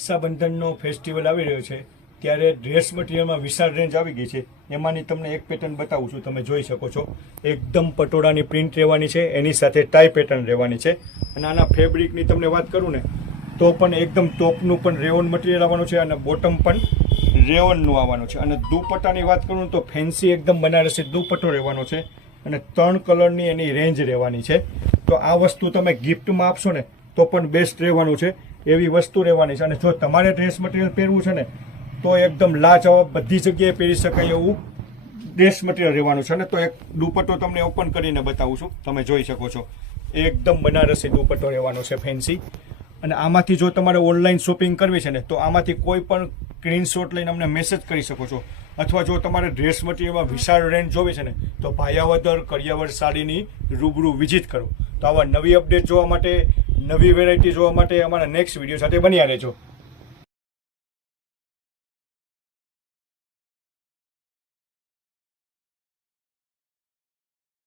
રક્ષાબંધનનો festival આવી રહ્યો છે ત્યારે ડ્રેસ મટીરિયલમાં વિશાળ રેન્જ આવી ગઈ છે. એમાંની તમને એક પેટર્ન બતાવું છું, તમે જોઈ શકો છો. એકદમ પટોળાની પ્રિન્ટ રહેવાની છે, એની સાથે ટાઈ પેટર્ન રહેવાની છે. અને આના ફેબ્રિકની તમને વાત કરું ને તો પણ એકદમ ટોપનું પણ રેવન મટીરિયલ આવવાનું છે અને બોટમ પણ રેવનનું આવવાનું છે. અને દુપટ્ટાની વાત કરું તો ફેન્સી એકદમ બનારસી દુપટ્ટો રહેવાનો છે અને 3 કલરની એની રેન્જ રહેવાની છે. તો આ વસ્તુ તમે ગિફ્ટમાં આપશો ને તો પણ બેસ્ટ રહેવાનું છે, એવી વસ્તુ રહેવાની છે. અને જો તમારે ડ્રેસ મટીરિયલ પહેરવું છે ને તો એકદમ લાજવાબ બધી જગ્યાએ પહેરી શકાય એવું ડ્રેસ મટીરિયલ રહેવાનું છે. ને તો એક દુપટ્ટો તમને ઓપન કરીને બતાવું છું, તમે જોઈ શકો છો. એકદમ બનારસી દુપટ્ટો રહેવાનો છે ફેન્સી. અને આમાંથી જો તમારે ઓનલાઈન શોપિંગ કરવી છે ને તો આમાંથી કોઈ પણ સ્ક્રીનશોટ લઈને અમને મેસેજ કરી શકો છો. અથવા જો તમારે ડ્રેસ મટીરિયલમાં વિશાળ રેન્જ જોવી છે ને તો ભાયાવદર કરિયાવર સાડીની રૂબરૂ વિઝિટ કરો. તો આવા નવી અપડેટ જોવા માટે, નવી વેરાયટી જોવા માટે અમારા નેક્સ્ટ વિડીયો સાથે બન્યા રહેજો.